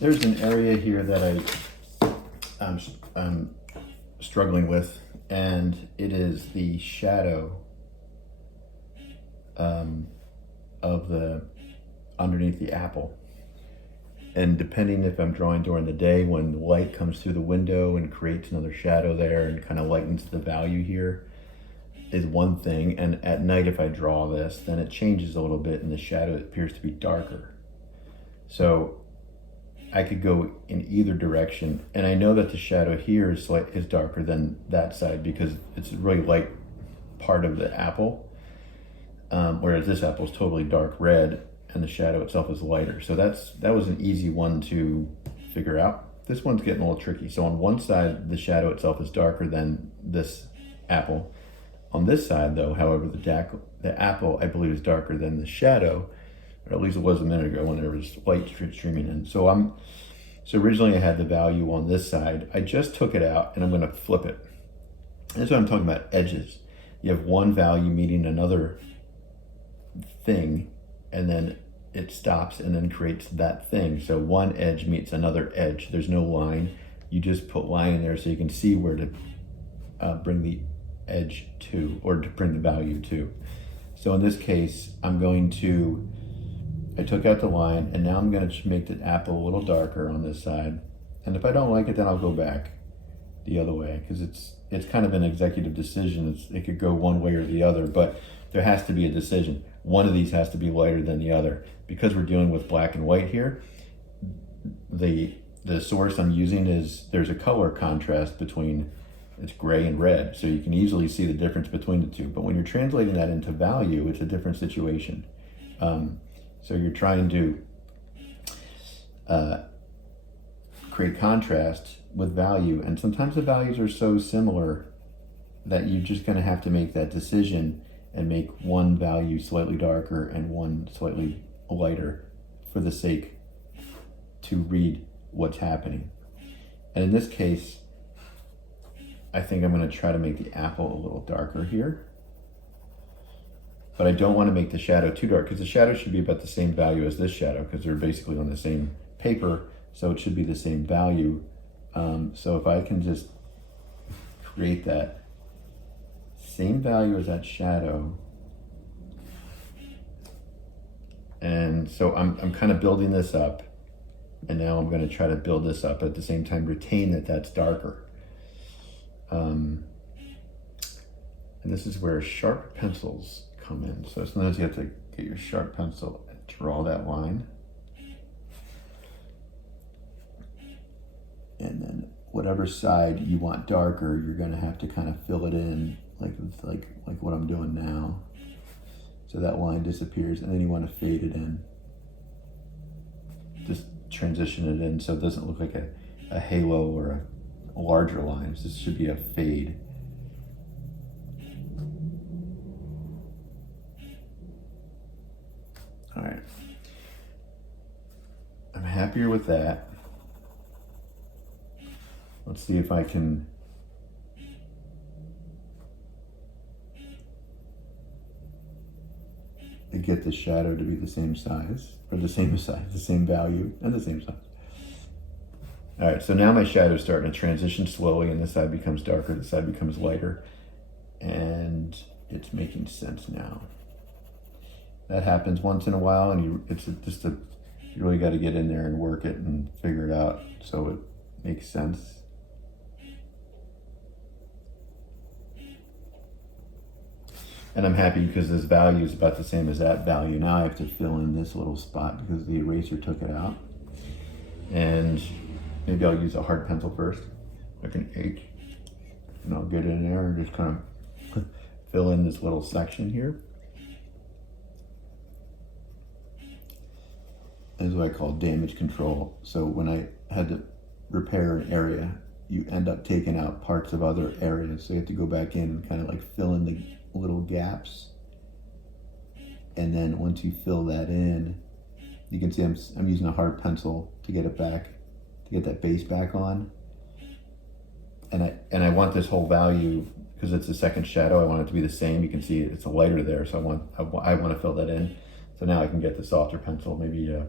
There's an area here that I'm struggling with, and it is the shadow of the underneath the apple. And depending if I'm drawing during the day when the light comes through the window and creates another shadow there and kind of lightens the value here is one thing. And at night, if I draw this, then it changes a little bit and the shadow appears to be darker. So I could go in either direction. And I know that the shadow here is darker than that side because it's a really light part of the apple. Whereas this apple is totally dark red and the shadow itself is lighter. So that was an easy one to figure out. This one's getting a little tricky. So on one side, the shadow itself is darker than this apple. On this side though, however, the apple I believe is darker than the shadow, or at least it was a minute ago when there was light streaming in. So originally I had the value on this side. I just took it out and I'm gonna flip it. That's what I'm talking about, edges. You have one value meeting another thing, and then it stops and then creates that thing. So one edge meets another edge. There's no line. You just put line in there so you can see where to bring the edge to, or to bring the value to. So in this case, I took out the line and now I'm going to make the apple a little darker on this side. And if I don't like it, then I'll go back the other way because it's kind of an executive decision. It could go one way or the other, but there has to be a decision. One of these has to be lighter than the other. Because we're dealing with black and white here, the source I'm using there's a color contrast between, it's gray and red, so you can easily see the difference between the two. But when you're translating that into value, it's a different situation. So you're trying to create contrast with value, and sometimes the values are so similar that you're just going to have to make that decision and make one value slightly darker and one slightly lighter for the sake to read what's happening. And in this case, I think I'm going to try to make the apple a little darker here. But I don't want to make the shadow too dark because the shadow should be about the same value as this shadow because they're basically on the same paper, so it should be the same value. So if I can just create that same value as that shadow. And so I'm kind of building this up, and now I'm going to try to build this up at the same time, retain that that's darker. And this is where sharp pencils come in. So sometimes you have to get your sharp pencil and draw that line. And then whatever side you want darker, you're going to have to kind of fill it in like what I'm doing now. So that line disappears, and then you want to fade it in. Just transition it in so it doesn't look like a halo or a larger line. This should be a fade. All right. I'm happier with that. Let's see if I can get the shadow to be the same size, or the same value, and the same size. All right, so now my shadow is starting to transition slowly, and this side becomes darker, this side becomes lighter, and it's making sense now. That happens once in a while, and you really got to get in there and work it and figure it out so it makes sense. And I'm happy because this value is about the same as that value. Now I have to fill in this little spot because the eraser took it out. And maybe I'll use a hard pencil first, like an H. And I'll get in there and just kind of fill in this little section here. This is what I call damage control. So when I had to repair an area, you end up taking out parts of other areas. So you have to go back in and kind of like fill in the little gaps. And then once you fill that in, you can see I'm using a hard pencil to get it back, to get that base back on. And I want this whole value, because it's the second shadow, I want it to be the same. You can see it's a lighter there, so I want to fill that in. So now I can get the softer pencil, maybe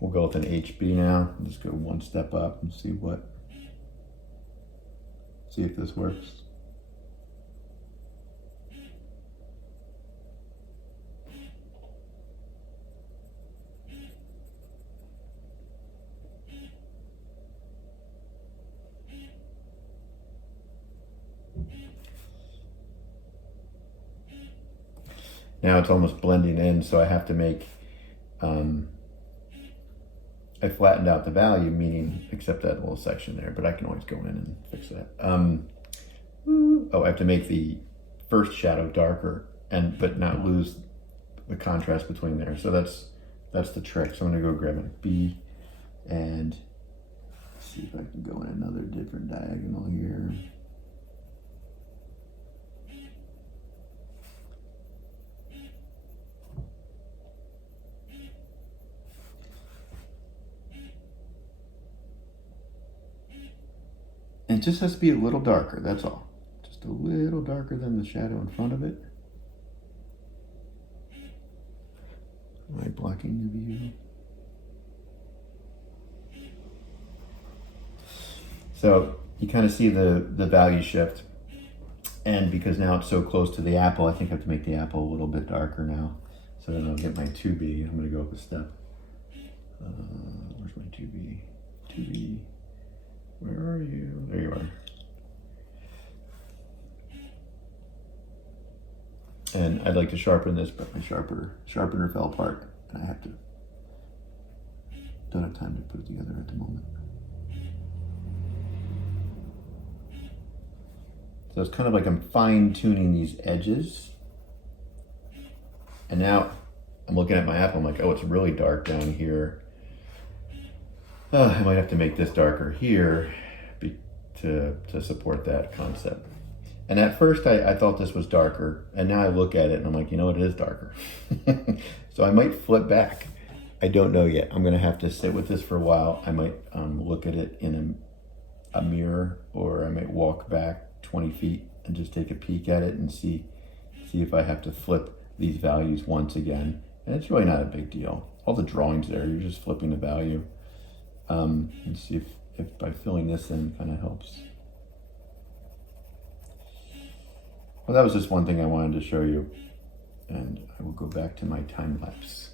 We'll go with an HB now. Just go one step up and see if this works. Now it's almost blending in, so I have to make, I flattened out the value, meaning except that little section there, but I can always go in and fix that. Oh, I have to make the first shadow darker but not lose the contrast between there. So that's the trick. So I'm gonna go grab a B and see if I can go in another different diagonal here. And it just has to be a little darker, that's all. Just a little darker than the shadow in front of it. Am I blocking the view? So you kind of see the value shift. And because now it's so close to the apple, I think I have to make the apple a little bit darker now. So then I'll get my 2B. I'm gonna go up a step. Where's my 2B? 2B. Where are you? There you are. And I'd like to sharpen this, but my sharpener fell apart, and I don't have time to put it together at the moment. So it's kind of like I'm fine-tuning these edges. And now I'm looking at my apple, I'm like, oh, it's really dark down here. I might have to make this darker here to support that concept. And at first I thought this was darker, and now I look at it and I'm like, you know, it is darker. So I might flip back. I don't know yet. I'm gonna have to sit with this for a while. I might look at it in a mirror, or I might walk back 20 feet and just take a peek at it and see if I have to flip these values once again. And it's really not a big deal. All the drawings there, you're just flipping the value. And see if by filling this in kind of helps. Well, that was just one thing I wanted to show you, and I will go back to my time lapse.